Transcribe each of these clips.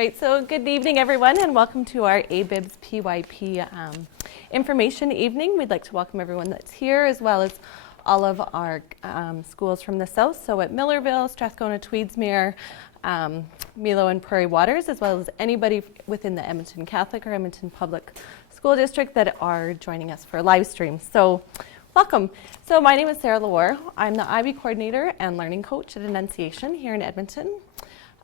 right, so good evening everyone and welcome to our ABPYP information evening. We'd like to welcome everyone that's here as well as all of our schools from the south. So at Millerville, Strathcona, Tweedsmuir, Milo and Prairie Waters, as well as anybody within the Edmonton Catholic or Edmonton Public School District that are joining us for a live stream. So welcome. So my name is Sarah Lawar. I'm the IB coordinator and learning coach at Annunciation here in Edmonton.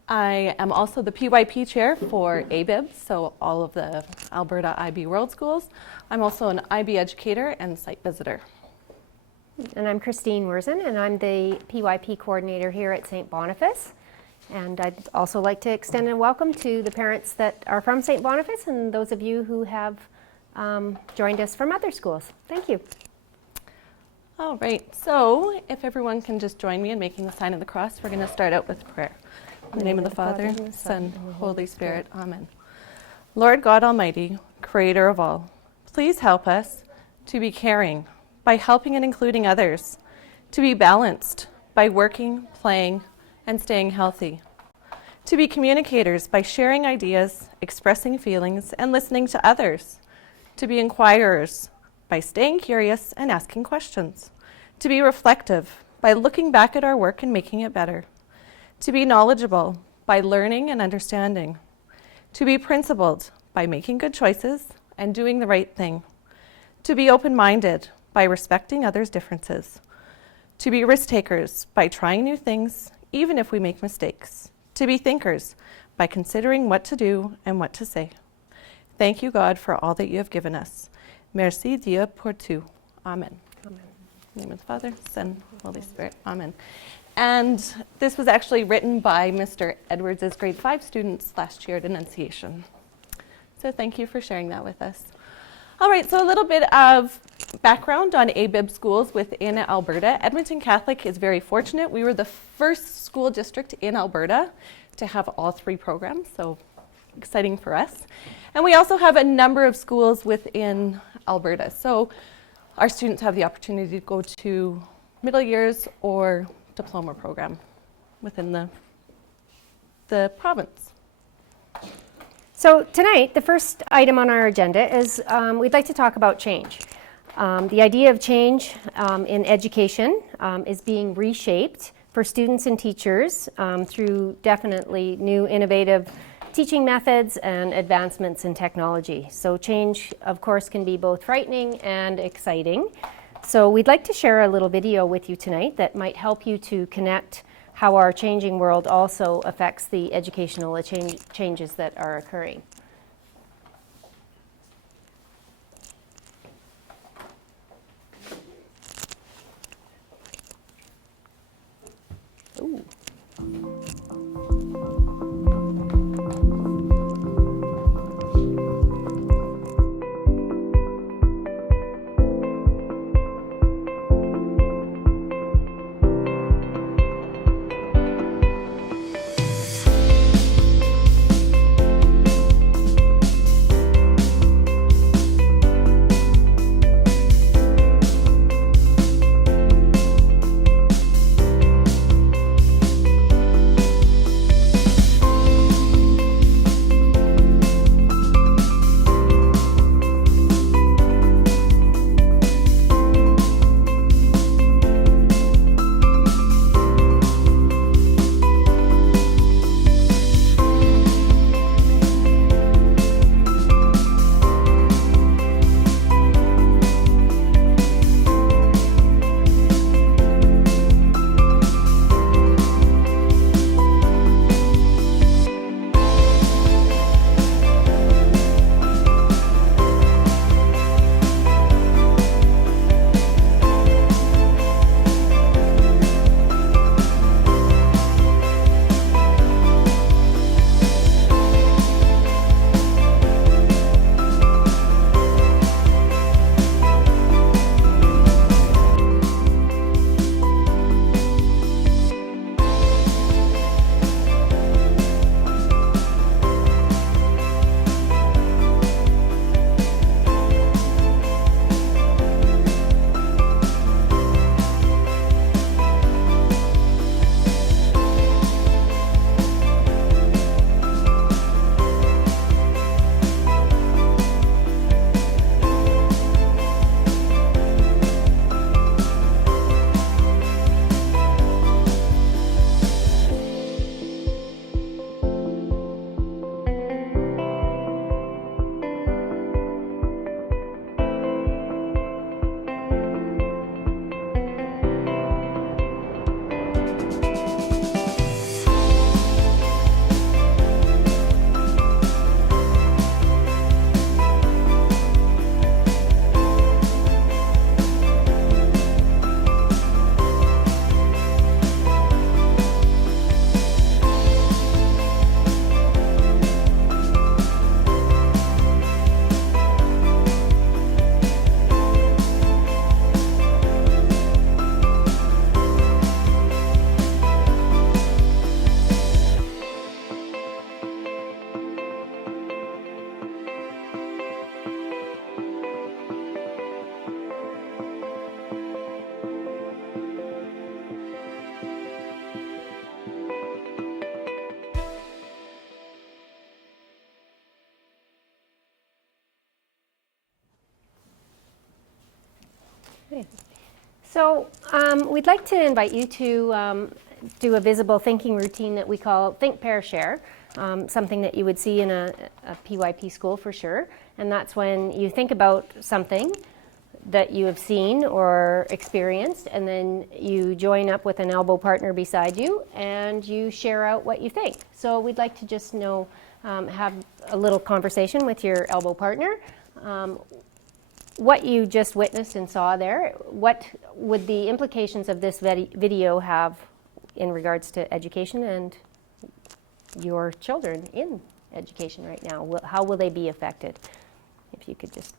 I am also the PYP chair for ABIB, so all of the Alberta IB World Schools. I'm also an IB educator and site visitor. And I'm Christine Werzen, and I'm the PYP coordinator here at St. Boniface. And I'd also like to extend a welcome to the parents that are from St. Boniface and those of you who have joined us from other schools. Thank you. All right, so if everyone can just join me in making the sign of the cross, we're going to start out with prayer. In the name of the Father, Son, and Holy Spirit. Amen. Lord God Almighty, Creator of all, please help us to be caring by helping and including others, to be balanced by working, playing, and staying healthy, to be communicators by sharing ideas, expressing feelings, and listening to others, to be inquirers by staying curious and asking questions, to be reflective by looking back at our work and making it better, to be knowledgeable by learning and understanding, to be principled by making good choices and doing the right thing, to be open-minded by respecting others' differences, to be risk-takers by trying new things even if we make mistakes, to be thinkers by considering what to do and what to say. Thank you, God, for all that you have given us. Merci Dieu pour tout. Amen. Amen. In the name of the Father, Son, Holy Spirit. Amen. And this was actually written by Mr. Edwards' grade 5 students last year at Annunciation. So thank you for sharing that with us. All right, so a little bit of background on ABIB schools within Alberta. Edmonton Catholic is very fortunate. We were the first school district in Alberta to have all 3 programs, so exciting for us. And we also have a number of schools within Alberta. So our students have the opportunity to go to middle years or diploma program within the province. So tonight, the first item on our agenda is we'd like to talk about change. The idea of change in education is being reshaped for students and teachers through definitely new innovative teaching methods and advancements in technology. So change, of course, can be both frightening and exciting. So we'd like to share a little video with you tonight that might help you to connect how our changing world also affects the educational changes that are occurring. Ooh. So we'd like to invite you to do a visible thinking routine that we call Think, Pair, Share, something that you would see in a PYP school for sure. And that's when you think about something that you have seen or experienced, and then you join up with an elbow partner beside you and you share out what you think. So we'd like to just have a little conversation with your elbow partner. What you just witnessed and saw there, what would the implications of this video have in regards to education and your children in education right now? How will they be affected? If you could just...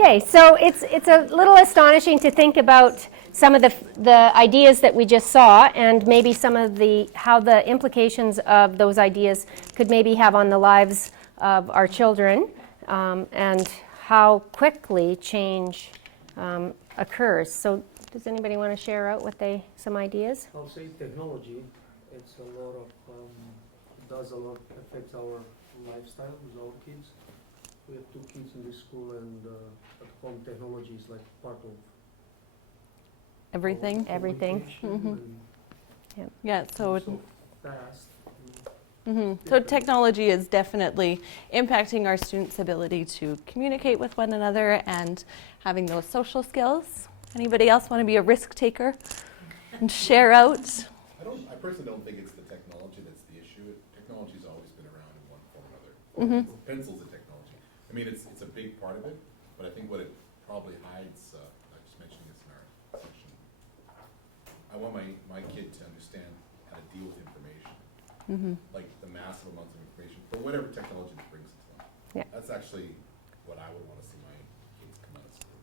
Okay, so it's a little astonishing to think about some of the ideas that we just saw, and maybe some of how the implications of those ideas could maybe have on the lives of our children, and how quickly change occurs. So does anybody want to share out some ideas? I'll say technology. It's a lot of does a lot affect our lifestyle with our kids. We have 2 kids in this school, and at home technology is like part of Everything. our communication and Yeah, so so fast. So technology is definitely impacting our students' ability to communicate with one another and having those social skills. Anybody else want to be a risk taker and share out? I personally don't think it's the technology that's the issue. Technology's always been around in one form or another. Pencil's a technology. I mean, it's a big part of it, but I think what it probably hides, I just mentioned this in our session, I want my kid to understand how to deal with information, like the massive amounts of information, or whatever technology that brings to them. Yeah. That's actually what I would want to see my kids come out of school.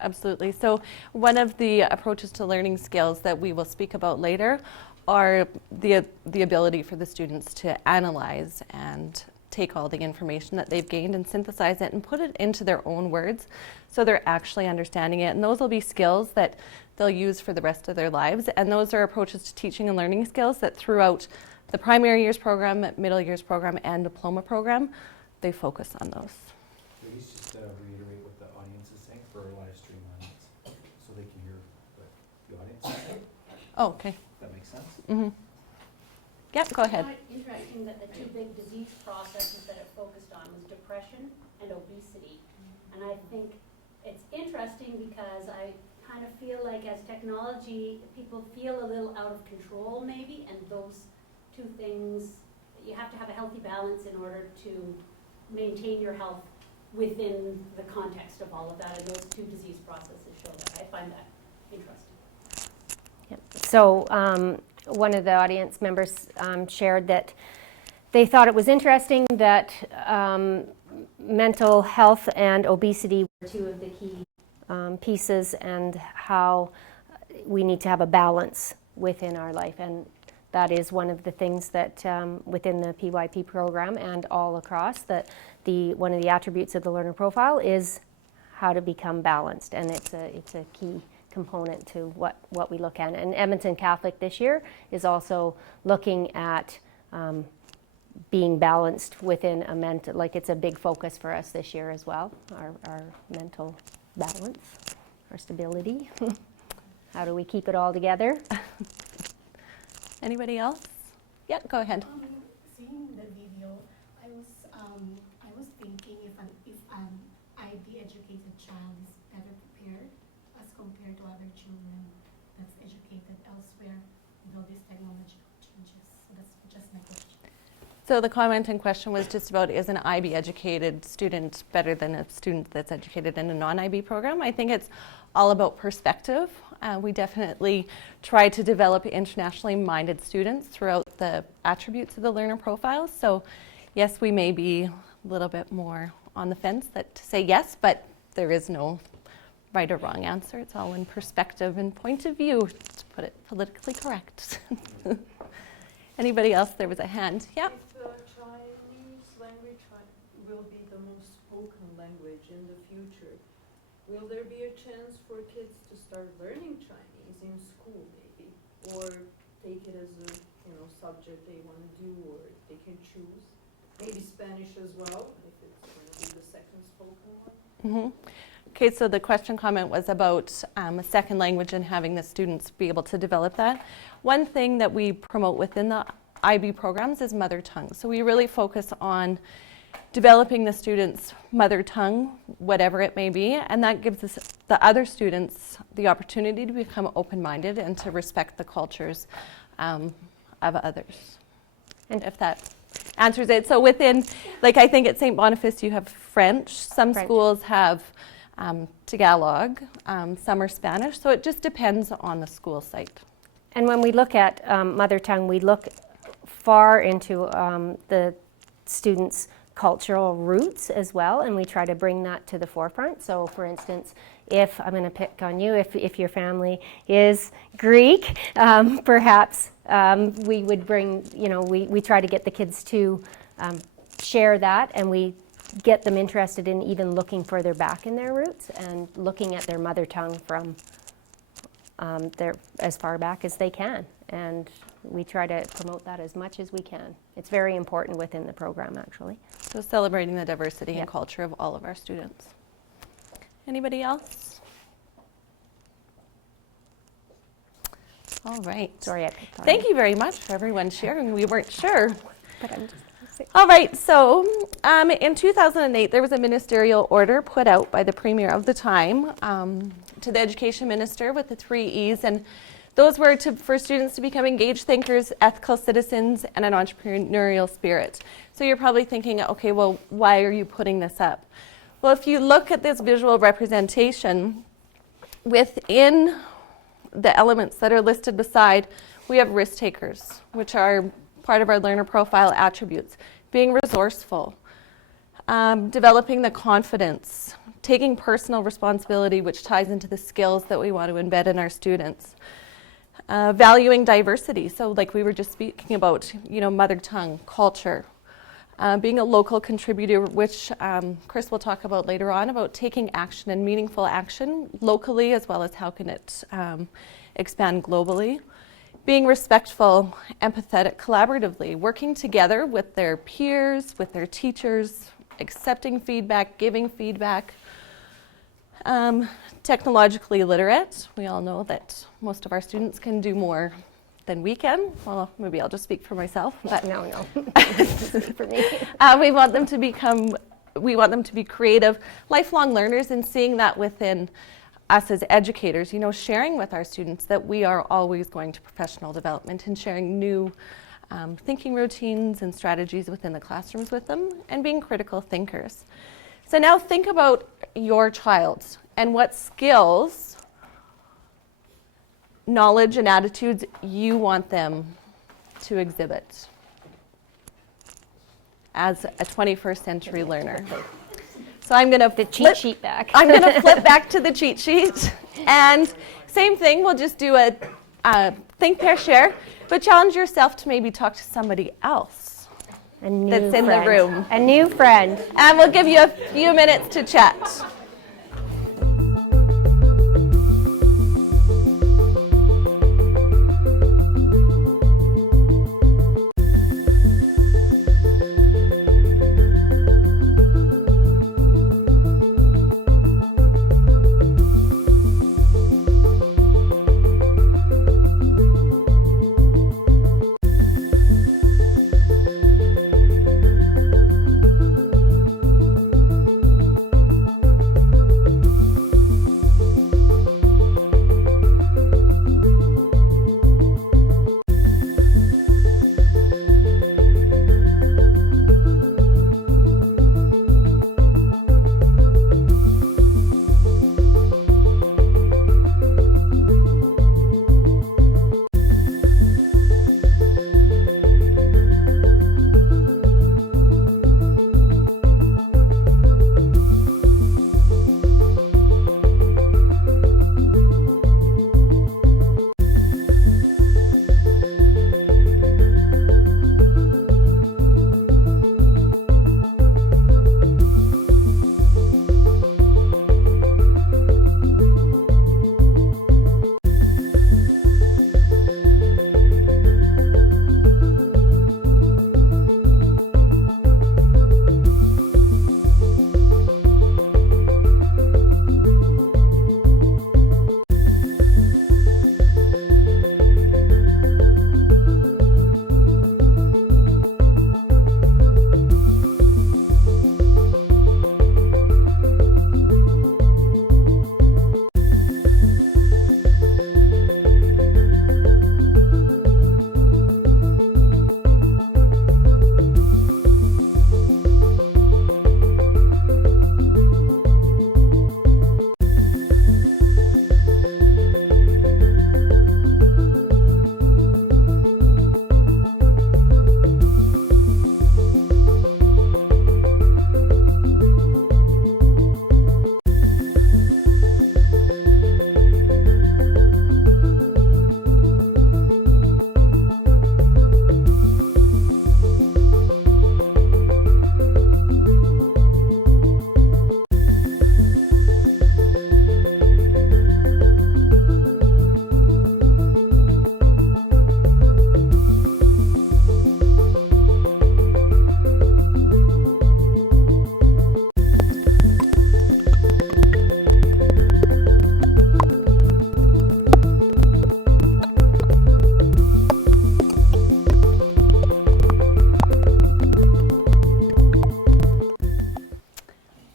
Absolutely. So one of the approaches to learning skills that we will speak about later are the ability for the students to analyze and take all the information that they've gained and synthesize it and put it into their own words so they're actually understanding it. And those will be skills that they'll use for the rest of their lives. And those are approaches to teaching and learning skills that throughout the primary years program, middle years program, and diploma program, they focus on those. Please just reiterate what the audience is saying for our live stream audience, so they can hear what the audience is saying. Oh, okay. That makes sense? Mm-hmm. Yep, go ahead. I find it interesting that the 2 big disease processes that it focused on was depression and obesity. And I think it's interesting because I kind of feel like as technology, people feel a little out of control maybe, and those 2 things, you have to have a healthy balance in order to maintain your health within the context of all of that, and those 2 disease processes show that. I find that interesting. Yep. So one of the audience members shared that they thought it was interesting that mental health and obesity were 2 of the key pieces and how we need to have a balance within our life. And that is one of the things that within the PYP program and all across, that one of the attributes of the learner profile is how to become balanced. And it's a key component to what we look at. And Edmonton Catholic this year is also looking at being balanced within a mental, like it's a big focus for us this year as well, our mental balance, our stability. How do we keep it all together? Anybody else? Yeah, go ahead. Seeing the video, I was thinking if an IB educated child is better prepared as compared to other children that's educated elsewhere with all these technological changes. So that's just my question. So the comment in question was just about, is an IB educated student better than a student that's educated in a non-IB program? I think it's all about perspective. We definitely try to develop internationally minded students throughout the attributes of the learner profiles. So yes, we may be a little bit more on the fence to say yes, but there is no right or wrong answer. It's all in perspective and point of view, to put it politically correct. Anybody else? There was a hand. Yeah. If the Chinese language will be the most spoken language in the future, will there be a chance for kids to start learning Chinese in school maybe? Or take it as a subject they want to do, or they can choose? Maybe Spanish as well, if it's going to be the second spoken one? Okay, so the comment was about a second language and having the students be able to develop that. One thing that we promote within the IB programs is mother tongue. So we really focus on developing the students' mother tongue, whatever it may be, and that gives us, the other students, the opportunity to become open-minded and to respect the cultures of others. And if that answers it. So within, like I think at St. Boniface you have French, some schools have Tagalog, some are Spanish, so it just depends on the school site. And when we look at mother tongue, we look far into the students' cultural roots as well, and we try to bring that to the forefront. So for instance, if I'm going to pick on you, if your family is Greek, perhaps we would bring, we try to get the kids to share that, and we get them interested in even looking further back in their roots and looking at their mother tongue from as far back as they can. And we try to promote that as much as we can. It's very important within the program, actually. So celebrating the diversity and culture of all of our students. Anybody else? All right. Sorry, I picked on Thank you very much for everyone sharing. We weren't sure. All right, so in 2008, there was a ministerial order put out by the Premier of the time to the Education Minister with the 3 E's, and those were for students to become engaged thinkers, ethical citizens, and an entrepreneurial spirit. So you're probably thinking, okay, well, why are you putting this up? Well, if you look at this visual representation, within the elements that are listed beside, we have risk takers, which are part of our learner profile attributes. Being resourceful, developing the confidence, taking personal responsibility, which ties into the skills that we want to embed in our students. Valuing diversity, so like we were just speaking about, mother tongue, culture. Being a local contributor, which Chris will talk about later on, about taking action and meaningful action locally, as well as how can it expand globally. Being respectful, empathetic, collaboratively, working together with their peers, with their teachers, accepting feedback, giving feedback. Technologically literate. We all know that most of our students can do more than we can. Well, maybe I'll just speak for myself. But No. For me. we want them to be creative, lifelong learners, and seeing that within us as educators, sharing with our students that we are always going to professional development and sharing new thinking routines and strategies within the classrooms with them, and being critical thinkers. So now think about your child and what skills, knowledge, and attitudes you want them to exhibit as a 21st century learner. So I'm going to The cheat sheet back. I'm going to flip back to the cheat sheet. And same thing, we'll just do a think, pair, share, but challenge yourself to maybe talk to somebody else A new that's in the friend. room. A new friend. And we'll give you a few minutes to chat.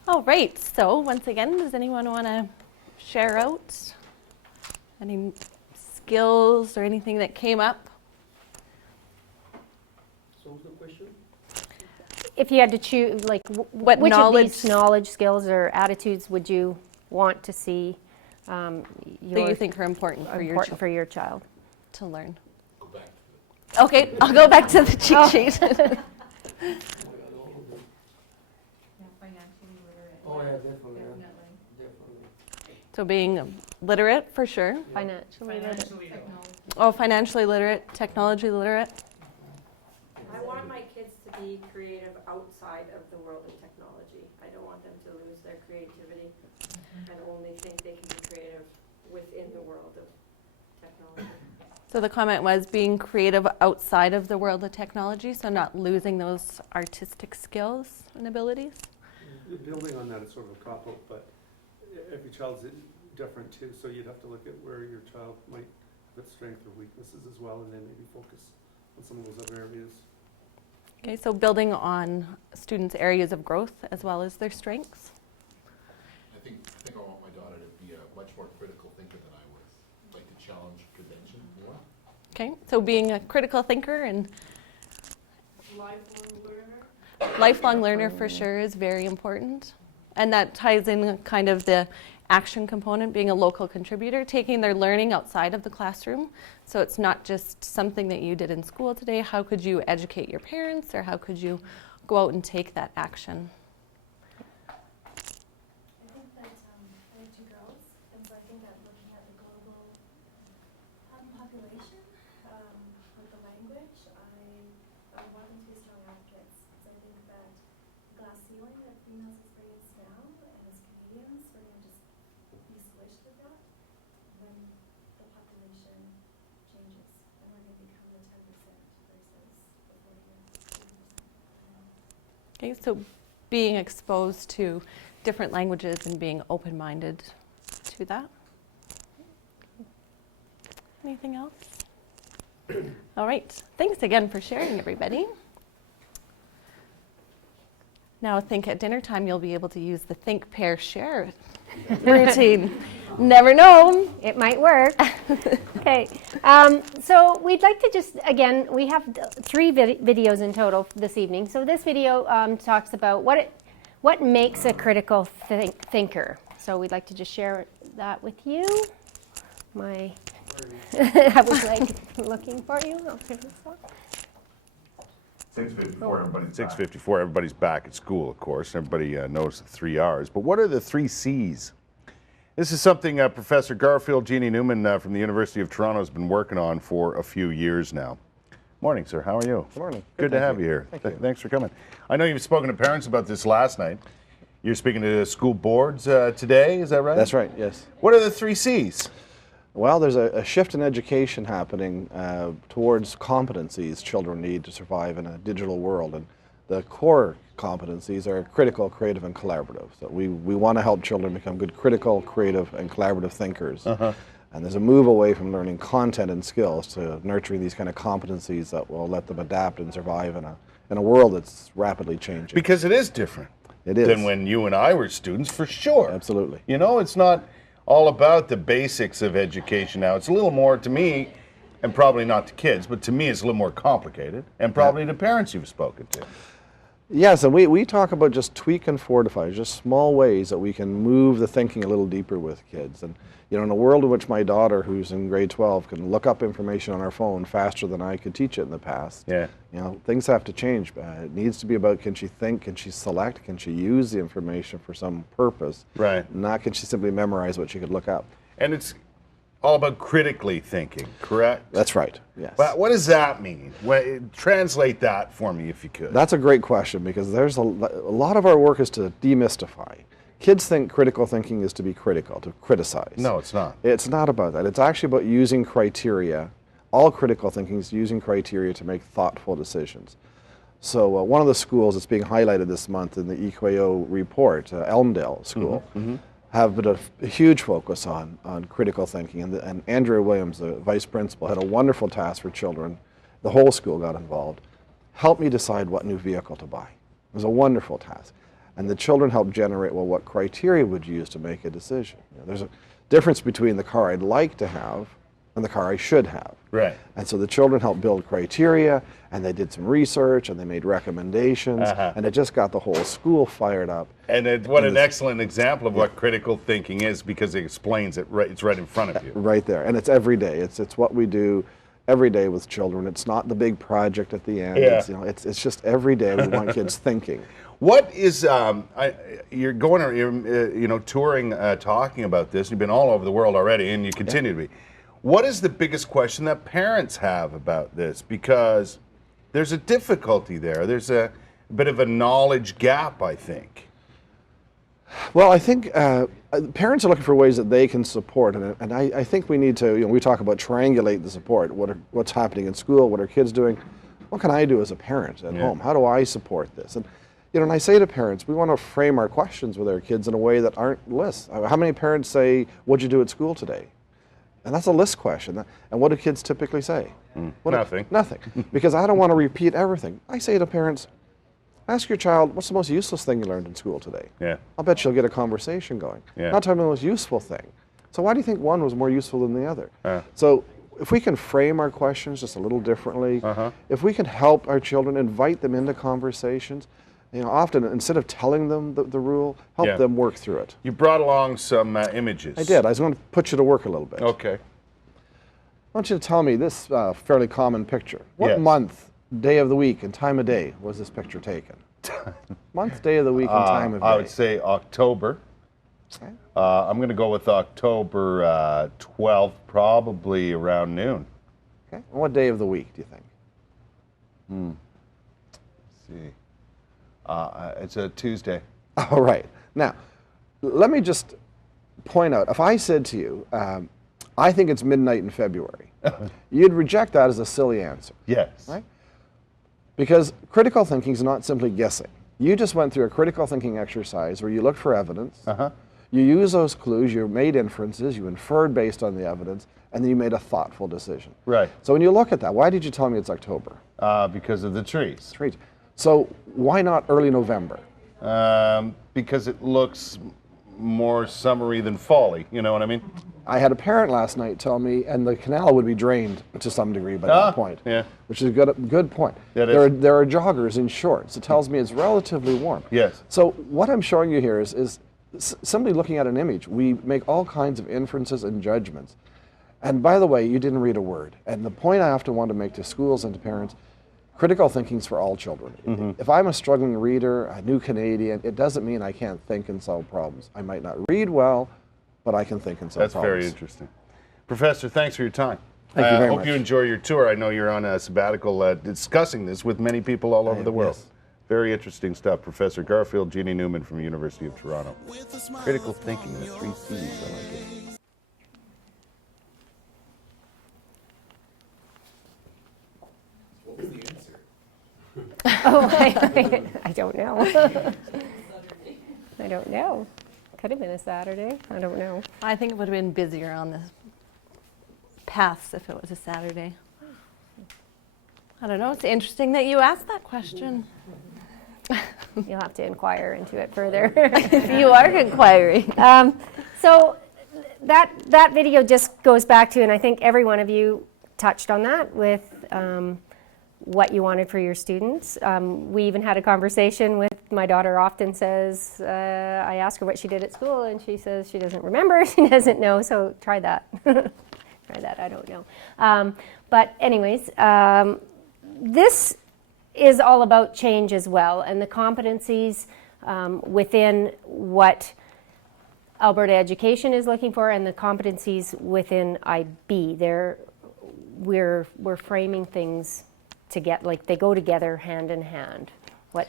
All right, so once again, does anyone want to share out any skills or anything that came up? So what's the question? If you had to choose, like, What which of these knowledge- knowledge, skills, or attitudes would you want to see That you think are important for your important for your child? to learn? Go back to it. Okay, I'll go back to the cheat sheet. Oh, yeah, definitely, yeah. Definitely. So being literate for sure. Financially literate. Oh, financially literate, technology literate. I want my kids to be creative outside of the world of technology. I don't want them to lose their creativity and only think they can be creative within the world of technology. So the comment was being creative outside of the world of technology, so not losing those artistic skills and abilities. Building on that, it's sort of a cop-out, but every child's different too, so you'd have to look at where your child might have its strengths or weaknesses as well, and then maybe focus on some of those other areas. Okay, so building on students' areas of growth as well as their strengths. I think I want my daughter to be a much more critical thinker than I was. Like to challenge convention more. Okay, so being a critical thinker and Lifelong learner. lifelong learner for sure is very important. And that ties in kind of the action component, being a local contributor, taking their learning outside of the classroom. So it's not just something that you did in school today. How could you educate your parents, or how could you go out and take that action? everything else experience now, and as Canadians, we're going to just be squished with that, when the population changes, and we're going to become the 10% versus the 40 or 50%. Okay, so being exposed to different languages and being open-minded to that. Anything else? All right, thanks again for sharing, everybody. Now I think at dinner time you'll be able to use the think, pair, share routine. Never know. It might work. Okay, so we'd like to just, again, we have 3 videos in total this evening. So this video talks about what makes a critical thinker. So we'd like to just share that with you. I was like looking for you. Okay, 6:54, everybody's back at school, of course. Everybody knows the 3 R's. But what are the 3 C's? This is something Professor Garfield Jeannie Newman from the University of Toronto has been working on for a few years now. Morning, sir. How are you? Good morning. Good to have you here. Thanks for coming. I know you've spoken to parents about this last night. You're speaking to school boards today, is that right? That's right, yes. What are the 3 C's? Well, there's a shift in education happening towards competencies children need to survive in a digital world. And the core competencies are critical, creative, and collaborative. So we want to help children become good critical, creative, and collaborative thinkers. And there's a move away from learning content and skills to nurturing these kind of competencies that will let them adapt and survive in a world that's rapidly changing. Because it is different. It is. Than when you and I were students, for sure. Absolutely. You know, it's not all about the basics of education now. It's a little more, to me, and probably not to kids, but to me it's a little more complicated, and probably to parents you've spoken to. Yes, and we talk about just tweak and fortify, just small ways that we can move the thinking a little deeper with kids. And you know, in a world in which my daughter, who's in grade 12, can look up information on her phone faster than I could teach it in the past, yeah, you know, things have to change. It needs to be about, can she think, can she select, can she use the information for some purpose? Right. Not can she simply memorize what she could look up. And it's all about critically thinking, correct? That's right, yes. But what does that mean? Translate that for me if you could. That's a great question, because there's a lot of our work is to demystify. Kids think critical thinking is to be critical, to criticize. No, it's not. It's not about that. It's actually about using criteria. All critical thinking is using criteria to make thoughtful decisions. So one of the schools that's being highlighted this month in the EQAO report, Elmdale School, have been a huge focus on critical thinking. And Andrea Williams, the vice principal, had a wonderful task for children. The whole school got involved. Help me decide what new vehicle to buy. It was a wonderful task. And the children helped generate, well, what criteria would you use to make a decision? You know, there's a difference between the car I'd like to have and the car I should have. Right. And so the children helped build criteria, and they did some research, and they made recommendations, and it just got the whole school fired up. And what an excellent example of what critical thinking is, because it explains it, right, it's right in front of you. Right there, and it's every day. It's what we do every day with children. It's not the big project at the end. Yeah. It's, you know, it's just every day we want kids thinking. What is, you're going, you know, touring, talking about this. You've been all over the world already, and you continue to be. What is the biggest question that parents have about this? Because there's a difficulty there. There's a bit of a knowledge gap, I think. Well, I think parents are looking for ways that they can support, and I think we need to, you know, we talk about triangulate the support. What's happening in school? What are kids doing? What can I do as a parent at home? How do I support this? And you know, and I say to parents, we want to frame our questions with our kids in a way that aren't lists. How many parents say, "What'd you do at school today?" And that's a list question. And what do kids typically say? Nothing. Nothing. Because I don't want to repeat everything. I say to parents, ask your child, what's the most useless thing you learned in school today? Yeah. I'll bet you'll get a conversation going. Yeah. Not talking about the most useful thing. So why do you think one was more useful than the other? So if we can frame our questions just a little differently, if we can help our children, invite them into conversations, you know, often instead of telling them the rule, help them work through it. You brought along some images. I did. I was going to put you to work a little bit. Okay. I want you to tell me this fairly common picture. What month, day of the week, and time of day was this picture taken? Month, day of the week, and time of day. I would say October. Okay. I'm going to go with October 12th, probably around noon. Okay. And what day of the week do you think? Let's see. It's a Tuesday. All right. Now, let me just point out, if I said to you, I think it's midnight in February, you'd reject that as a silly answer. Yes. Right? Because critical thinking is not simply guessing. You just went through a critical thinking exercise where you looked for evidence, you used those clues, you made inferences, you inferred based on the evidence, and then you made a thoughtful decision. Right. So when you look at that, why did you tell me it's October? Because of the trees. Trees. So why not early November? Because it looks more summery than fall-y, you know what I mean? I had a parent last night tell me, and the canal would be drained to some degree by that point, yeah. which is a good point. That there is. are joggers in shorts. It tells me it's relatively warm. Yes. So what I'm showing you here is simply looking at an image. We make all kinds of inferences and judgments. And by the way, you didn't read a word. And the point I often want to make to schools and to parents, critical thinking is for all children. If I'm a struggling reader, a new Canadian, it doesn't mean I can't think and solve problems. I might not read well, but I can think and solve That's problems. very interesting. Professor, thanks for your time. Thank you very hope much. you enjoy your tour. I know you're on a sabbatical discussing this with many people all over the world. Yes. Very interesting stuff. Professor Garfield Jeannie Newman from the University of Toronto. Critical thinking, the 3 C's, I like it. What was the answer? Oh, I don't know. I don't know. Could have been a Saturday. I don't know. I think it would have been busier on the paths if it was a Saturday. I don't know. It's interesting that you asked that question. You'll have to inquire into it further. You are inquiring. So that video just goes back to, and I think every one of you touched on that with what you wanted for your students. We even had a conversation with my daughter. Often says, I ask her what she did at school, and she says she doesn't remember, she doesn't know, so try that. Try that, I don't know. But anyways, this is all about change as well, and the competencies within what Alberta education is looking for and the competencies within IB. We're framing things to get, like, they go together hand in hand. What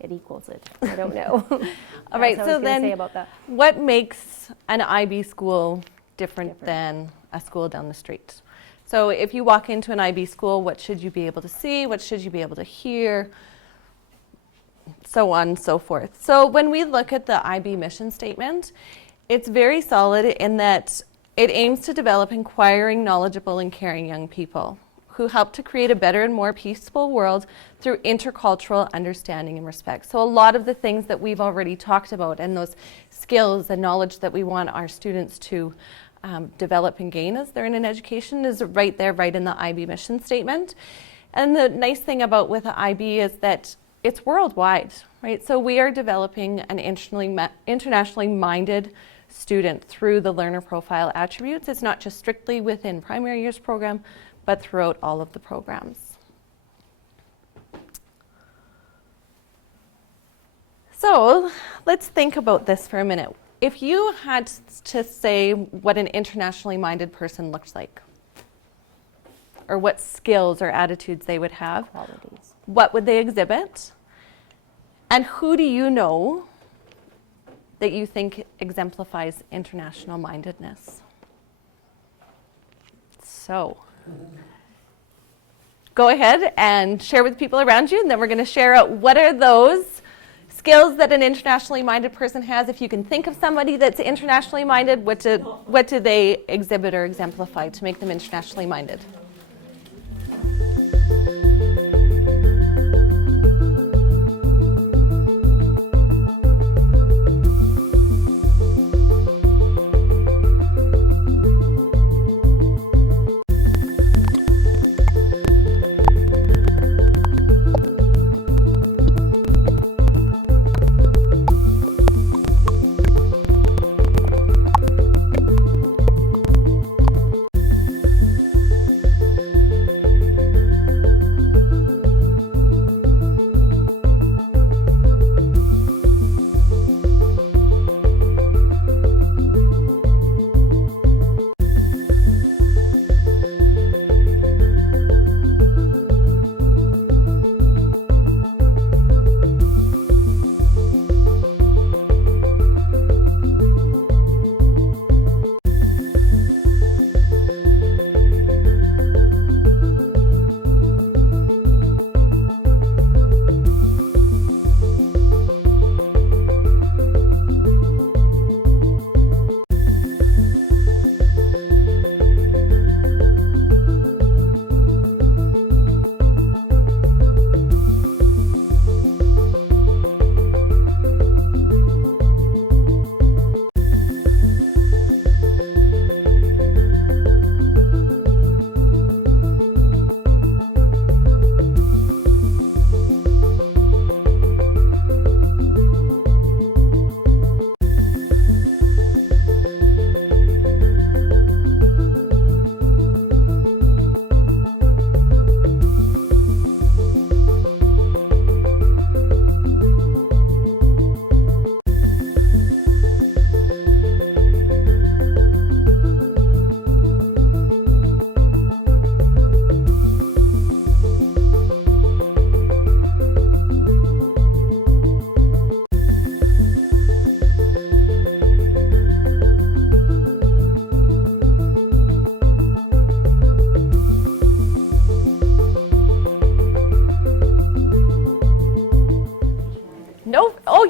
it equals it, I don't know. All right, That's what I so was gonna say then about that. what makes an IB school different than a school down the street? So if you walk into an IB school, what should you be able to see? What should you be able to hear? So on and so forth. So when we look at the IB mission statement, it's very solid in that it aims to develop inquiring, knowledgeable, and caring young people who help to create a better and more peaceful world through intercultural understanding and respect. So a lot of the things that we've already talked about and those skills and knowledge that we want our students to develop and gain as they're in an education is right there, right in the IB mission statement. And the nice thing about with the IB is that it's worldwide, right? So we are developing an internationally minded student through the learner profile attributes. It's not just strictly within primary years program, but throughout all of the programs. So let's think about this for a minute. If you had to say what an internationally minded person looks like, or what skills or attitudes they would have, Qualities. what would they exhibit? And who do you know that you think exemplifies international mindedness? So, go ahead and share with people around you, and then we're going to share out what are those skills that an internationally minded person has. If you can think of somebody that's internationally minded, what do they exhibit or exemplify to make them internationally minded?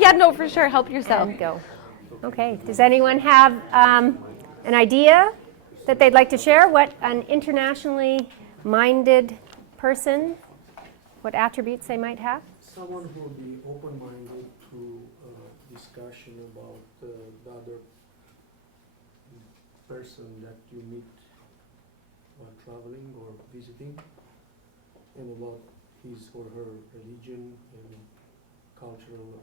Yeah, no, for sure. Help yourself. And go. Okay. Does anyone have an idea that they'd like to share? What an internationally minded person, what attributes they might have? Someone who will be open-minded to discussion about the other person that you meet while traveling or visiting, and about his or her religion and cultural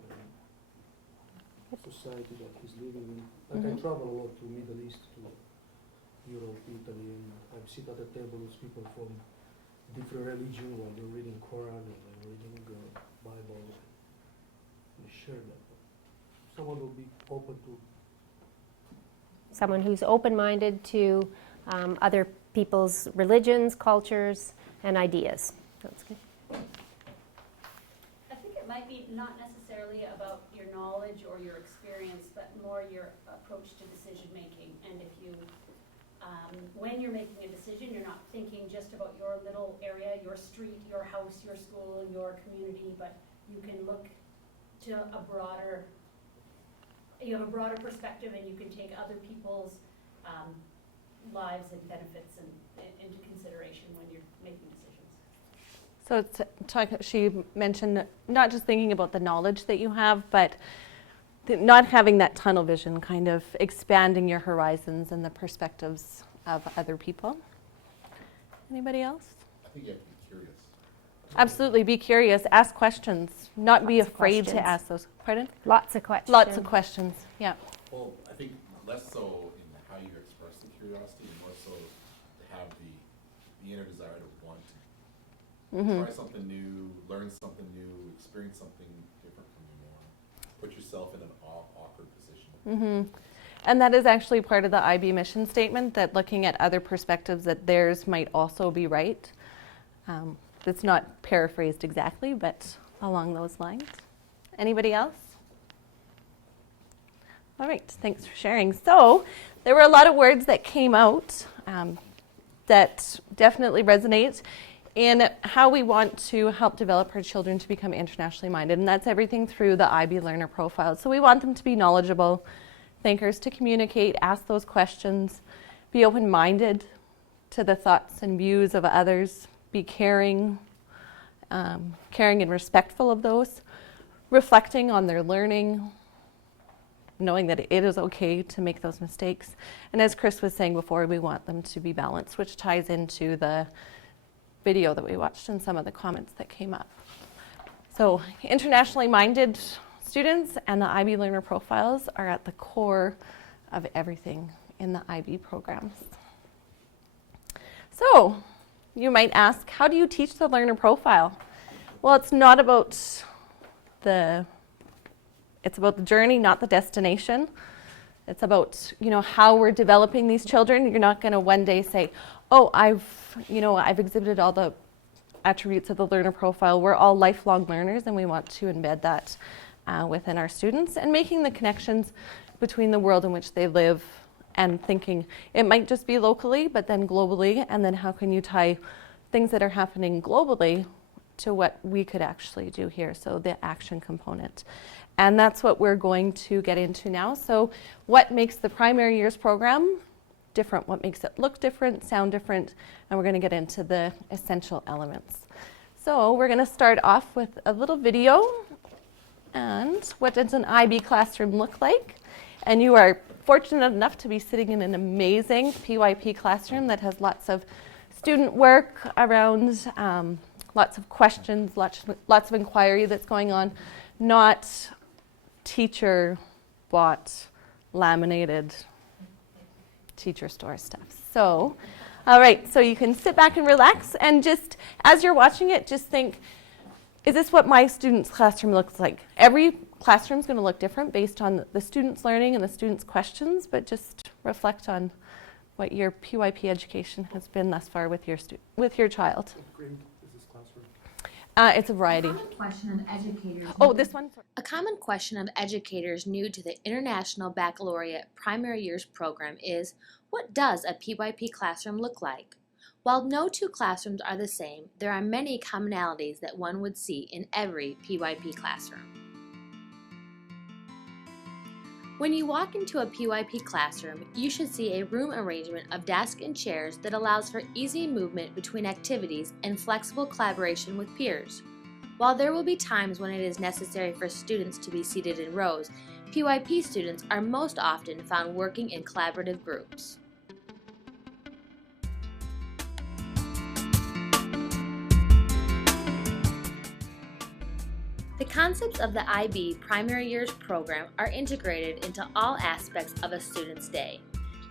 society that he's living in. Like I travel a lot to Middle East, to Europe, Italy, and I sit at a table with people from different religion while they're reading Quran and they're reading Bible. And share that. Someone will be open to. Someone who's open-minded to other people's religions, cultures, and ideas. That's good. I think it might be not necessarily about your knowledge or your experience, but more your approach to decision making. And if you, when you're making a decision, you're not thinking just about your little area, your street, your house, your school, your community, but you can look to a broader, you have a broader perspective, and you can take other people's lives and benefits into consideration when you're making decisions. So she mentioned not just thinking about the knowledge that you have, but not having that tunnel vision, kind of expanding your horizons and the perspectives of other people. Anybody else? I think you have to be curious. Absolutely, be curious, ask questions, not be afraid to ask those. Pardon? Lots of questions. Lots of questions, yeah. Well, I think less so in how you express the curiosity, and more so to have the inner desire to want to try something new, learn something new, experience something different from your norm. Put yourself in an awkward position. And that is actually part of the IB mission statement, that looking at other perspectives, that theirs might also be right. It's not paraphrased exactly, but along those lines. Anybody else? All right, thanks for sharing. So there were a lot of words that came out that definitely resonate in how we want to help develop our children to become internationally minded, and that's everything through the IB learner profile. So we want them to be knowledgeable thinkers, to communicate, ask those questions, be open-minded to the thoughts and views of others, be caring and respectful of those, reflecting on their learning, knowing that it is okay to make those mistakes. And as Chris was saying before, we want them to be balanced, which ties into the video that we watched and some of the comments that came up. So internationally minded students and the IB learner profiles are at the core of everything in the IB programs. So you might ask, how do you teach the learner profile? Well, it's not about it's about the journey, not the destination. It's about, how we're developing these children. You're not going to one day say, oh, I've exhibited all the attributes of the learner profile. We're all lifelong learners, and we want to embed that within our students, and making the connections between the world in which they live, and thinking it might just be locally, but then globally, and then how can you tie things that are happening globally to what we could actually do here, so the action component. And that's what we're going to get into now. So what makes the primary years program different? What makes it look different, sound different? And we're going to get into the essential elements. So we're going to start off with a little video. And what does an IB classroom look like? And you are fortunate enough to be sitting in an amazing PYP classroom that has lots of student work around, lots of questions, lots of inquiry that's going on, not teacher bought, laminated teacher store stuff. So, all right, so you can sit back and relax, and just as you're watching it, just think, is this what my student's classroom looks like? Every classroom is going to look different based on the student's learning and the student's questions, but just reflect on what your PYP education has been thus far with your child. What grade is this classroom? It's a variety. A common question of educators. This one. A common question of educators new to the International Baccalaureate Primary Years program is, what does a PYP classroom look like? While no two classrooms are the same, there are many commonalities that one would see in every PYP classroom. When you walk into a PYP classroom, you should see a room arrangement of desks and chairs that allows for easy movement between activities and flexible collaboration with peers. While there will be times when it is necessary for students to be seated in rows, PYP students are most often found working in collaborative groups. The concepts of the IB Primary Years program are integrated into all aspects of a student's day.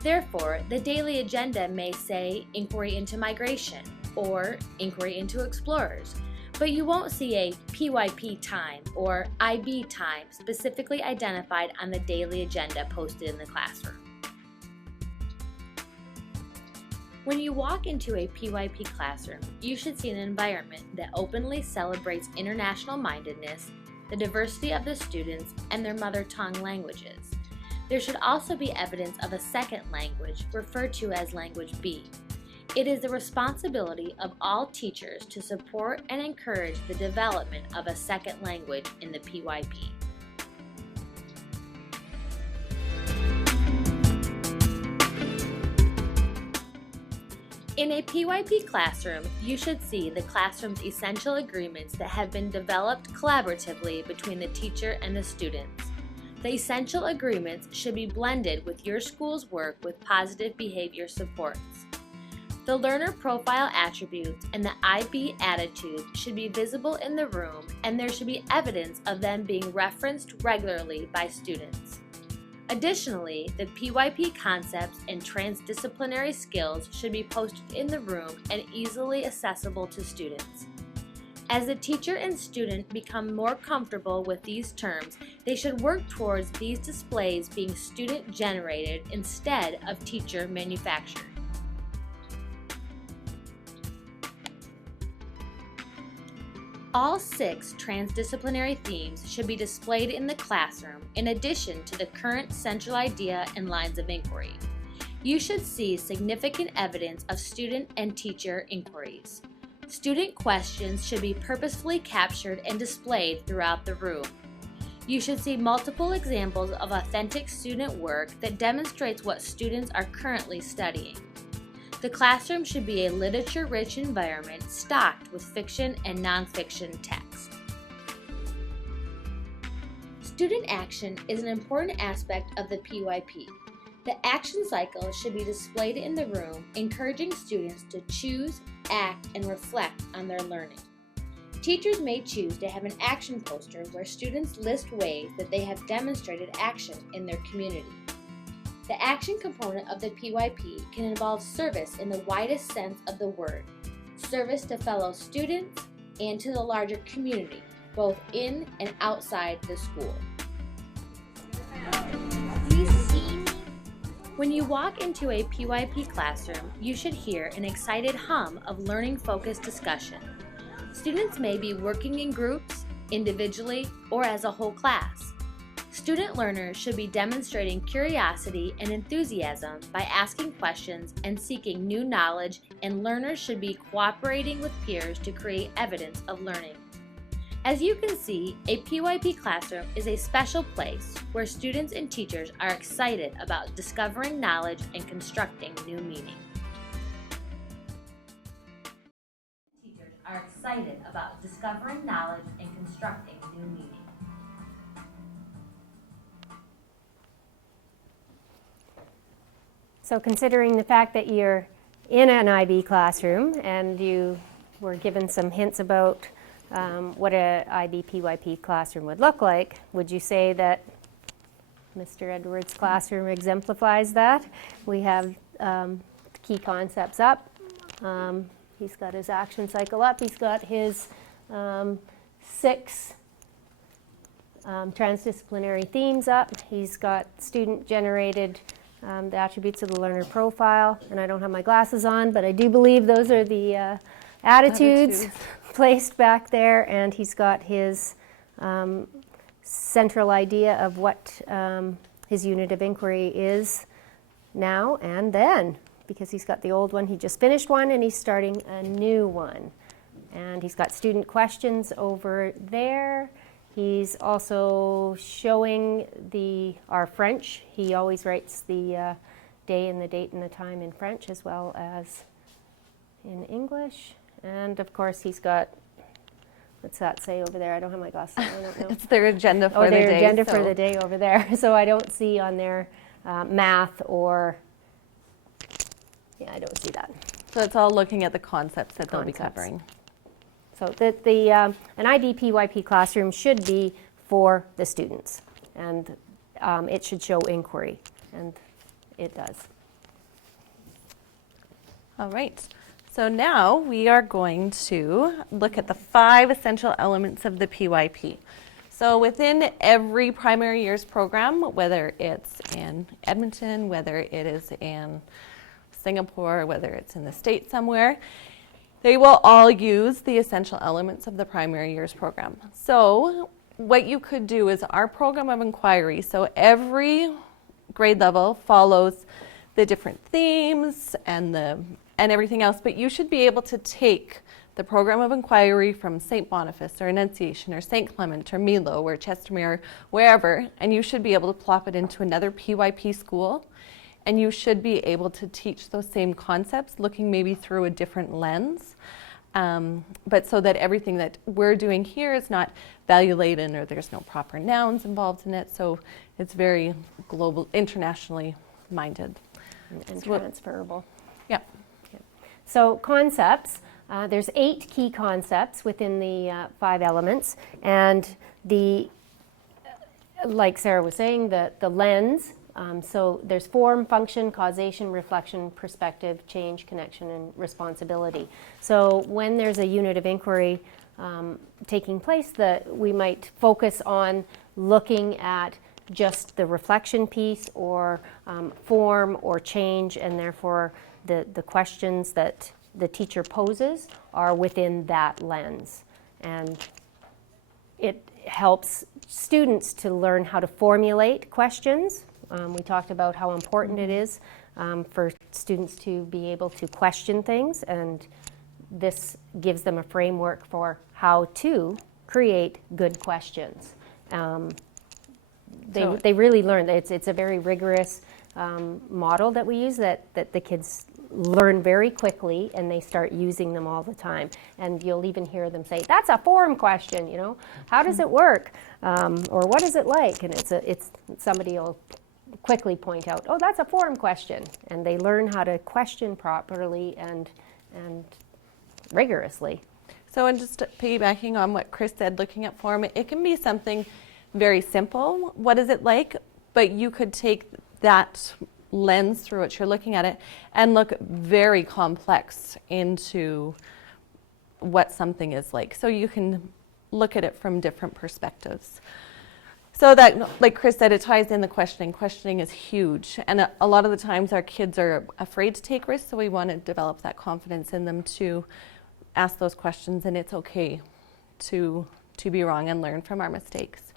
Therefore, the daily agenda may say Inquiry into Migration or Inquiry into Explorers, but you won't see a PYP time or IB time specifically identified on the daily agenda posted in the classroom. When you walk into a PYP classroom, you should see an environment that openly celebrates international mindedness, the diversity of the students, and their mother tongue languages. There should also be evidence of a second language, referred to as Language B. It is the responsibility of all teachers to support and encourage the development of a second language in the PYP. In a PYP classroom, you should see the classroom's essential agreements that have been developed collaboratively between the teacher and the students. The essential agreements should be blended with your school's work with positive behavior supports. The learner profile attributes and the IB attitude should be visible in the room, and there should be evidence of them being referenced regularly by students. Additionally, the PYP concepts and transdisciplinary skills should be posted in the room and easily accessible to students. As the teacher and student become more comfortable with these terms, they should work towards these displays being student-generated instead of teacher-manufactured. All 6 transdisciplinary themes should be displayed in the classroom in addition to the current central idea and lines of inquiry. You should see significant evidence of student and teacher inquiries. Student questions should be purposefully captured and displayed throughout the room. You should see multiple examples of authentic student work that demonstrates what students are currently studying. The classroom should be a literature-rich environment stocked with fiction and nonfiction text. Student action is an important aspect of the PYP. The action cycle should be displayed in the room, encouraging students to choose, act, and reflect on their learning. Teachers may choose to have an action poster where students list ways that they have demonstrated action in their community. The action component of the PYP can involve service in the widest sense of the word, service to fellow students and to the larger community, both in and outside the school. When you walk into a PYP classroom, you should hear an excited hum of learning-focused discussion. Students may be working in groups, individually, or as a whole class. Student learners should be demonstrating curiosity and enthusiasm by asking questions and seeking new knowledge, and learners should be cooperating with peers to create evidence of learning. As you can see, a PYP classroom is a special place where students and teachers are excited about discovering knowledge and constructing new meaning. Teachers are excited about discovering knowledge and constructing new meaning. So considering the fact that you're in an IB classroom and you were given some hints about what a ABPYP classroom would look like, would you say that Mr. Edwards' classroom exemplifies that? We have key concepts up. He's got his action cycle up. He's got his 6 transdisciplinary themes up. He's got student-generated the attributes of the learner profile, and I don't have my glasses on, but I do believe those are the attitudes placed back there, and he's got his central idea of what his unit of inquiry is now and then, because he's got the old one, he just finished one, and he's starting a new one. And he's got student questions over there, He's also showing our French. He always writes the day and the date and the time in French as well as in English. And of course he's got, what's that say over there? I don't have my glasses. I don't know. It's their agenda for the their day. agenda for the day over there. So I don't see on there math or, I don't see that. So it's all looking at the concepts that they'll be covering. So an ABPYP classroom should be for the students, and it should show inquiry, and it does. All right. So now we are going to look at the 5 essential elements of the PYP. So within every primary years program, whether it's in Edmonton, whether it is in Singapore, whether it's in the States somewhere, they will all use the essential elements of the primary years program. So what you could do is our program of inquiry, so every grade level follows the different themes and everything else, but you should be able to take the program of inquiry from St. Boniface or Annunciation or St. Clement or Milo or Chestermere, wherever, and you should be able to plop it into another PYP school, and you should be able to teach those same concepts looking maybe through a different lens, but so that everything that we're doing here is not value-laden or there's no proper nouns involved in it, so it's very global, internationally minded. And transferable. Yeah. So concepts, there's 8 key concepts within the 5 elements, and like Sarah was saying, the lens, so there's form, function, causation, reflection, perspective, change, connection, and responsibility. So when there's a unit of inquiry taking place, we might focus on looking at just the reflection piece or form or change, and therefore the questions that the teacher poses are within that lens. And it helps students to learn how to formulate questions. We talked about how important it is for students to be able to question things, and this gives them a framework for how to create good questions. They really learn. It's a very rigorous model that we use that the kids learn very quickly, and they start using them all the time. And you'll even hear them say, "That's a form question, you know. How does it work? Or what is it like?" And it's somebody will quickly point out, "Oh, that's a form question." And they learn how to question properly and rigorously. So, and just piggybacking on what Chris said, looking at form, it can be something very simple. What is it like? But you could take that lens through which you're looking at it and look very complex into what something is like. So you can look at it from different perspectives. So that, like Chris said, it ties in the questioning. Questioning is huge. And a lot of the times our kids are afraid to take risks, so we want to develop that confidence in them to ask those questions, and it's okay to be wrong and learn from our mistakes.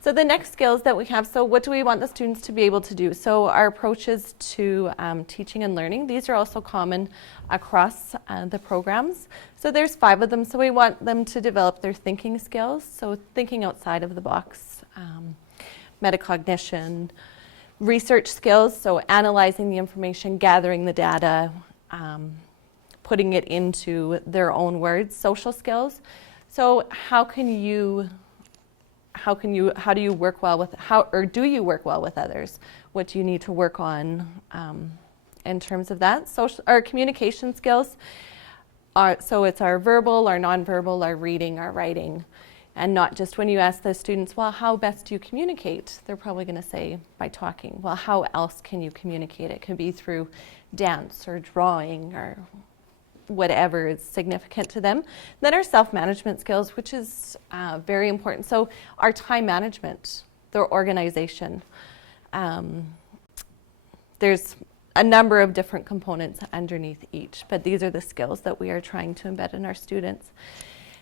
So the next skills that we have, so what do we want the students to be able to do? So our approaches to teaching and learning, these are also common across the programs. So there's 5 of them, so we want them to develop their thinking skills, so thinking outside of the box, metacognition, research skills, so analyzing the information, gathering the data, putting it into their own words, social skills. So how do you work well with, do you work well with others? What do you need to work on in terms of that? Our communication skills, so it's our verbal, our nonverbal, our reading, our writing. And not just when you ask the students, well, how best do you communicate? They're probably going to say by talking. Well, how else can you communicate? It could be through dance or drawing or whatever is significant to them. Then our self-management skills, which is very important. So our time management, their organization. There's a number of different components underneath each, but these are the skills that we are trying to embed in our students.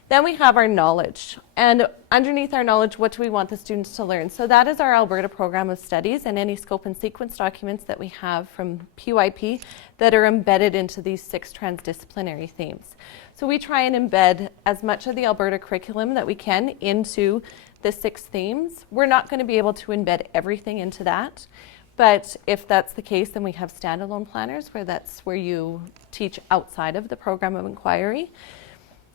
Then we have our knowledge, and underneath our knowledge, what do we want the students to learn? So that is our Alberta Program of Studies and any scope and sequence documents that we have from PYP that are embedded into these 6 transdisciplinary themes. So we try and embed as much of the Alberta curriculum that we can into the 6 themes. We're not going to be able to embed everything into that, but if that's the case, then we have standalone planners that's where you teach outside of the program of inquiry.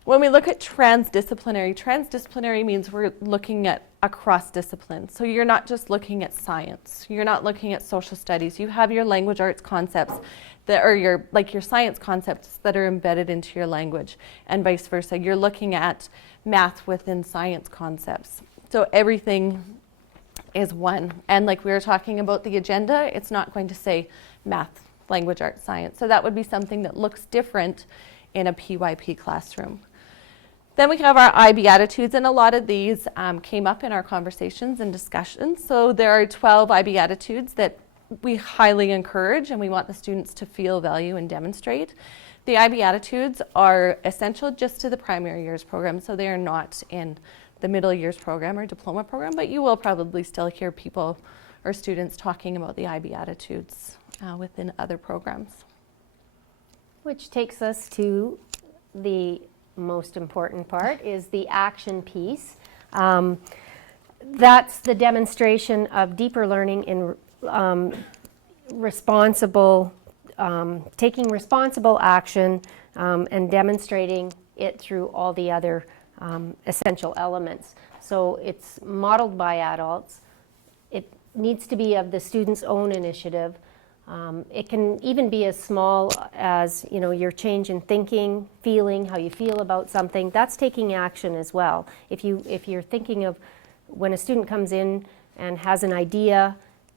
When we look at transdisciplinary means we're looking at across disciplines. So you're not just looking at science, you're not looking at social studies. You have your language arts concepts that are your science concepts that are embedded into your language, and vice versa. You're looking at math within science concepts. So everything is one. And like we were talking about the agenda, it's not going to say math, language arts, science. So that would be something that looks different in a PYP classroom. Then we have our IB attitudes, and a lot of these came up in our conversations and discussions. So there are 12 IB attitudes that we highly encourage, and we want the students to feel, value, and demonstrate. The IB attitudes are essential just to the primary years program, so they are not in the middle years program or diploma program, but you will probably still hear people or students talking about the IB attitudes within other programs. Which takes us to the most important part, is the action piece. That's the demonstration of deeper learning in taking responsible action and demonstrating it through all the other essential elements. So it's modeled by adults. It needs to be of the student's own initiative. It can even be as small as, your change in thinking, feeling, how you feel about something. That's taking action as well. If you're thinking of when a student comes in and has an idea,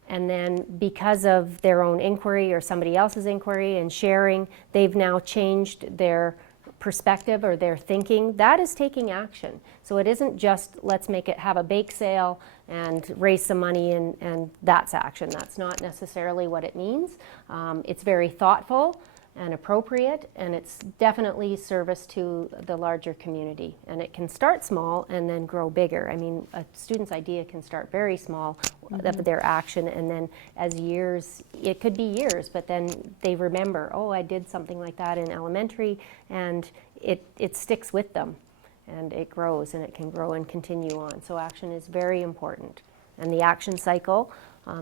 and then because of their own inquiry or somebody else's inquiry and sharing, they've now changed their perspective or their thinking, that is taking action. So it isn't just let's have a bake sale and raise some money and that's action. That's not necessarily what it means. It's very thoughtful and appropriate, and it's definitely service to the larger community. And it can start small and then grow bigger. I mean, a student's idea can start very small, their action, and then as years, it could be years, but then they remember, oh, I did something like that in elementary, and it sticks with them, and it grows, and it can grow and continue on. So action is very important. And the action cycle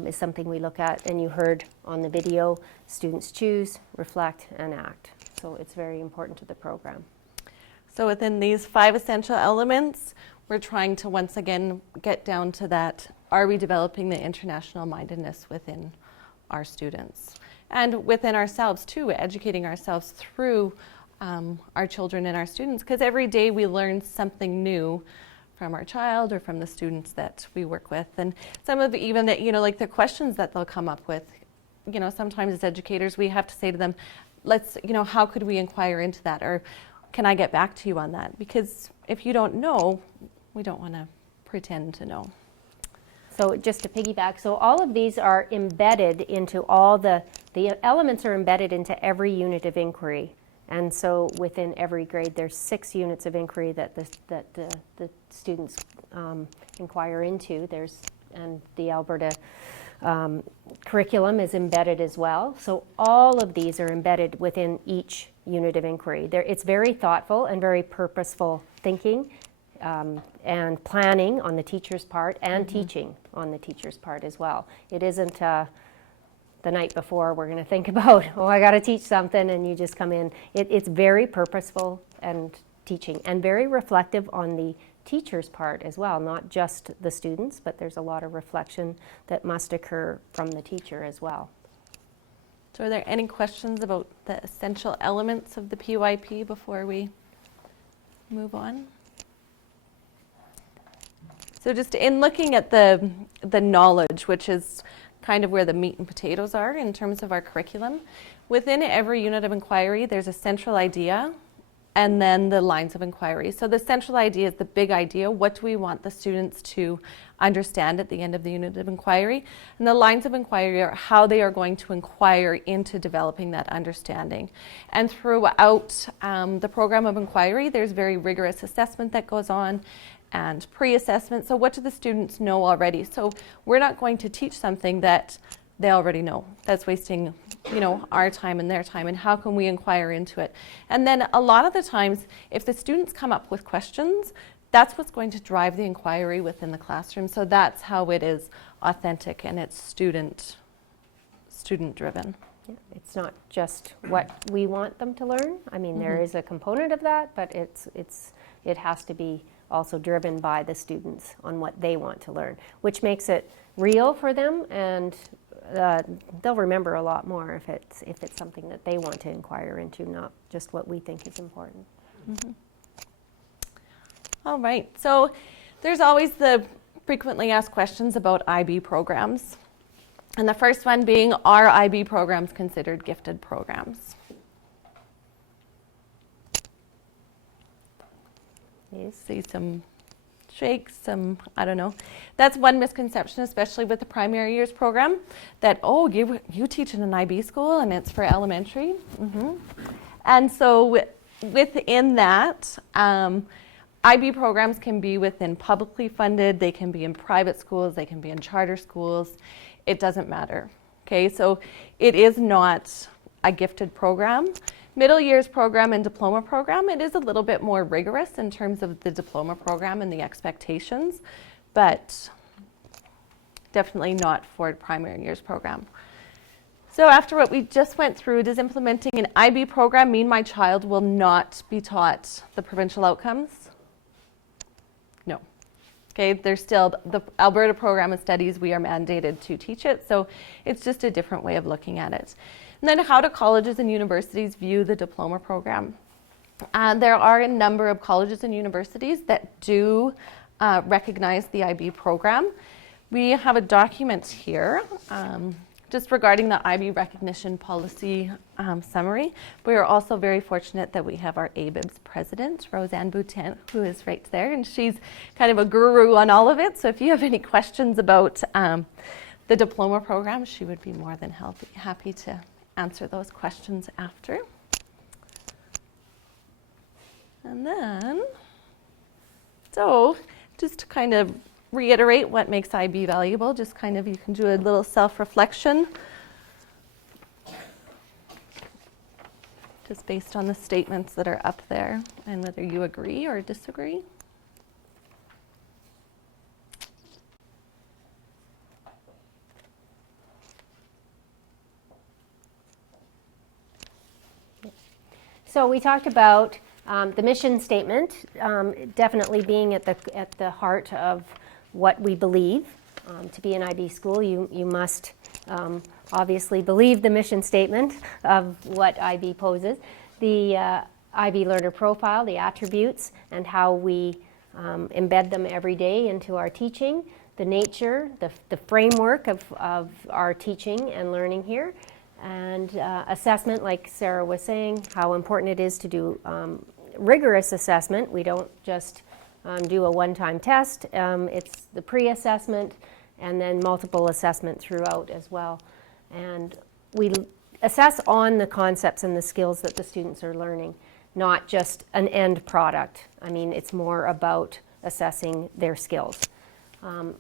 is something we look at, and you heard on the video, students choose, reflect, and act. So it's very important to the program. So within these 5 essential elements, we're trying to once again get down to that, are we developing the international mindedness within our students? And within ourselves too, educating ourselves through our children and our students, because every day we learn something new from our child or from the students that we work with. And some of even that, like the questions that they'll come up with, sometimes as educators, we have to say to them, let's, how could we inquire into that? Or can I get back to you on that? Because if you don't know, we don't want to pretend to know. So just to piggyback, so all of these are embedded into the elements are embedded into every unit of inquiry. And so within every grade, there's 6 units of inquiry that the students inquire into. And the Alberta curriculum is embedded as well. So all of these are embedded within each unit of inquiry. It's very thoughtful and very purposeful thinking and planning on the teacher's part, and teaching on the teacher's part as well. It isn't the night before we're going to think about, I got to teach something, and you just come in. It's very purposeful and teaching, and very reflective on the teacher's part as well, not just the students, but there's a lot of reflection that must occur from the teacher as well. So are there any questions about the essential elements of the PYP before we move on? So just in looking at the knowledge, which is kind of where the meat and potatoes are in terms of our curriculum, within every unit of inquiry, there's a central idea and then the lines of inquiry. So the central idea is the big idea. What do we want the students to understand at the end of the unit of inquiry? And the lines of inquiry are how they are going to inquire into developing that understanding. And throughout the program of inquiry, there's very rigorous assessment that goes on and pre-assessment. So what do the students know already? So we're not going to teach something that they already know. That's wasting, our time and their time, and how can we inquire into it? And then a lot of the times, if the students come up with questions, that's what's going to drive the inquiry within the classroom. So that's how it is authentic and it's student driven. Yeah, it's not just what we want them to learn. I mean, there is a component of that, but it has to be also driven by the students on what they want to learn, which makes it real for them, and they'll remember a lot more if it's something that they want to inquire into, not just what we think is important. All right, so there's always the frequently asked questions about IB programs. And the first one being, are IB programs considered gifted programs? You see some shakes, some, I don't know. That's one misconception, especially with the primary years program, that, oh, you teach in an IB school and it's for elementary. And so within that, IB programs can be within publicly funded, they can be in private schools, they can be in charter schools. It doesn't matter, okay? So it is not a gifted program. Middle years program and diploma program, it is a little bit more rigorous in terms of the diploma program and the expectations, but definitely not for primary years program. So after what we just went through, does implementing an IB program mean my child will not be taught the provincial outcomes? No. Okay, there's still the Alberta Program of Studies, we are mandated to teach it, so it's just a different way of looking at it. And then how do colleges and universities view the diploma program? There are a number of colleges and universities that do recognize the IB program. We have a document here just regarding the IB recognition policy summary. We are also very fortunate that we have our ABPYP president, Roseanne Boutin, who is right there, and she's kind of a guru on all of it. So if you have any questions about the diploma program, she would be more than happy to answer those questions after. And then, so just to kind of reiterate what makes IB valuable, just kind of you can do a little self-reflection just based on the statements that are up there and whether you agree or disagree. So we talked about the mission statement definitely being at the heart of what we believe. To be an IB school, you must obviously believe the mission statement of what IB poses. The IB learner profile, the attributes, and how we embed them every day into our teaching, the nature, the framework of our teaching and learning here, and assessment, like Sarah was saying, how important it is to do rigorous assessment. We don't just do a one-time test. It's the pre-assessment and then multiple assessment throughout as well. And we assess on the concepts and the skills that the students are learning, not just an end product. I mean, it's more about assessing their skills.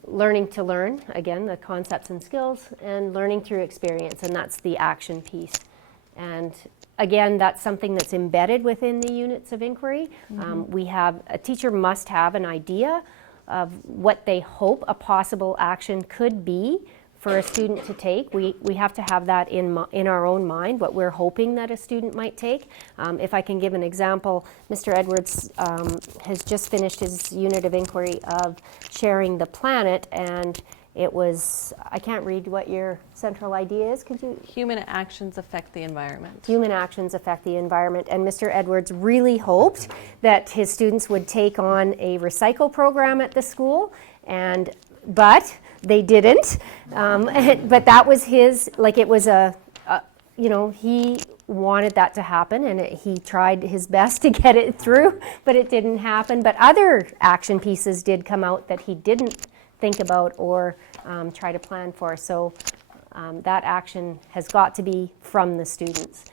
Learning to learn, again, the concepts and skills, and learning through experience, and that's the action piece. And again, that's something that's embedded within the units of inquiry. A teacher must have an idea of what they hope a possible action could be for a student to take. We have to have that in our own mind, what we're hoping that a student might take. If I can give an example, Mr. Edwards has just finished his unit of inquiry of sharing the planet, and it was, I can't read what your central idea is. Could you? Human actions affect the environment. Human actions affect the environment. And Mr. Edwards really hoped that his students would take on a recycle program at the school, but they didn't. But that was his, like it was he wanted that to happen, and he tried his best to get it through, but it didn't happen. But other action pieces did come out that he didn't think about or try to plan for. So that action has got to be from the students.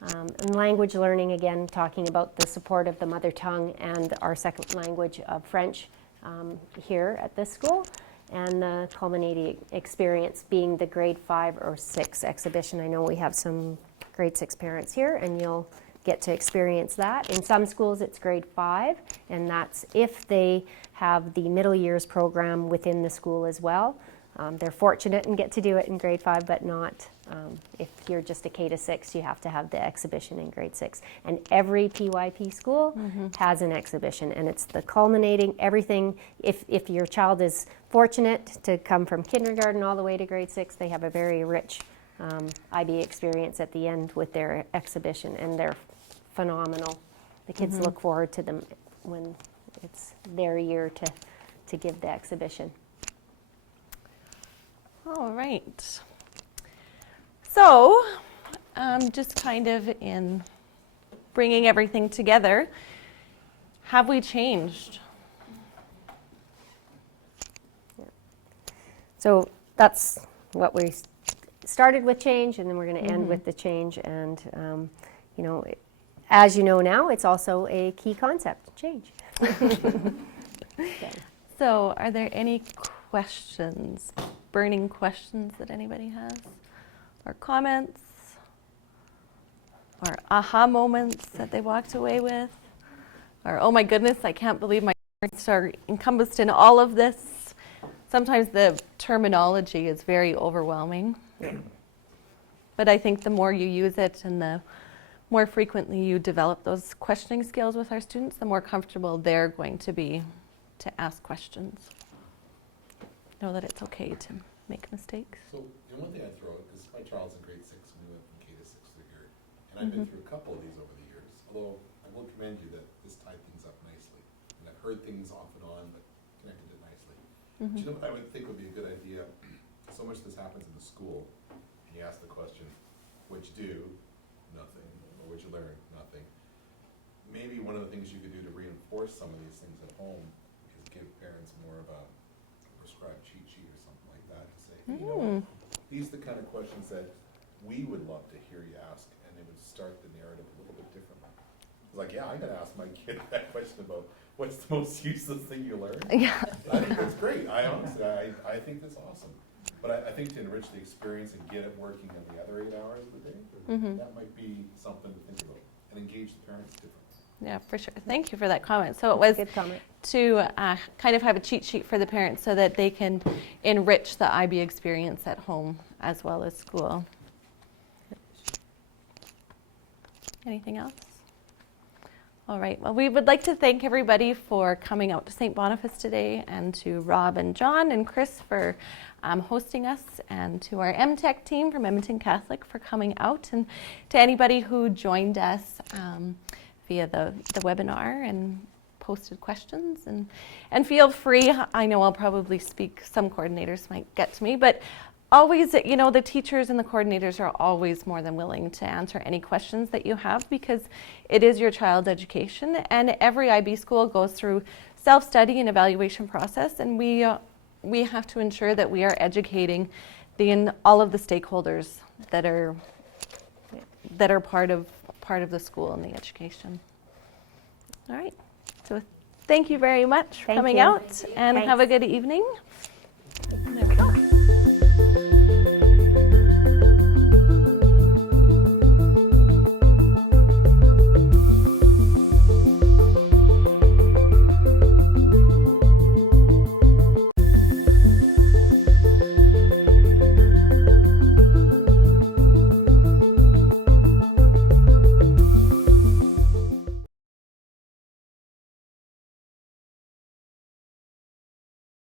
And language learning, again, talking about the support of the mother tongue and our second language of French here at this school. And the culminating experience being the grade 5 or 6 exhibition. I know we have some grade 6 parents here, and you'll get to experience that. In some schools, it's grade 5, and that's if they have the middle years program within the school as well. They're fortunate and get to do it in grade 5, but not if you're just a K to 6, you have to have the exhibition in grade 6. And every PYP school has an exhibition, and it's the culminating everything. If your child is fortunate to come from kindergarten all the way to grade 6, they have a very rich IB experience at the end with their exhibition, and they're phenomenal. The kids look forward to them when it's their year to give the exhibition. All right. So, just kind of in bringing everything together, have we changed? So that's what we started with, change, and then we're going to end with the change. And, you know, as you know now, it's also a key concept, change. So, are there any questions, burning questions that anybody has? Or comments? Or aha moments that they walked away with? Or, oh my goodness, I can't believe my parents are encompassed in all of this. Sometimes the terminology is very overwhelming. But I think the more you use it and the more frequently you develop those questioning skills with our students, the more comfortable they're going to be to ask questions. Know that it's okay to make mistakes. So, and one thing I'd throw out, because my child's in grade 6 and we went from K to 6 through here, and I've been through a couple of these over the years, although I will commend you that this tied things up nicely. And I've heard things off and on, but connected it nicely. Do you know what I would think would be a good idea? So much of this happens in the school, and you ask the question, what'd you do? Nothing. Or what'd you learn? Nothing. Maybe one of the things you could do to reinforce some of these things at home is give parents more of a prescribed cheat sheet or something like that to say, hey, you know what? These are the kind of questions that we would love to hear you ask, and it would start the narrative a little bit differently. It's like, yeah, I gotta ask my kid that question about what's the most useless thing you learned. Yeah. I think that's great. I honestly, I think that's awesome. But I think to enrich the experience and get it working in the other 8 hours of the day, that might be something to think about and engage the parents differently. Yeah, for sure. Thank you for that comment. So it was Good comment. to kind of have a cheat sheet for the parents so that they can enrich the IB experience at home as well as school. Anything else? All right. Well, we would like to thank everybody for coming out to St. Boniface today, and to Rob and John and Chris for hosting us, and to our MTech team from Edmonton Catholic for coming out, and to anybody who joined us via the webinar and posted questions. And feel free, I know I'll probably speak, some coordinators might get to me, but always, you know, the teachers and the coordinators are always more than willing to answer any questions that you have, because it is your child's education, and every IB school goes through self-study and evaluation process, and we have to ensure that we are educating all of the stakeholders that are part of the school and the education. All right. So thank you very much for coming out, and have a good evening.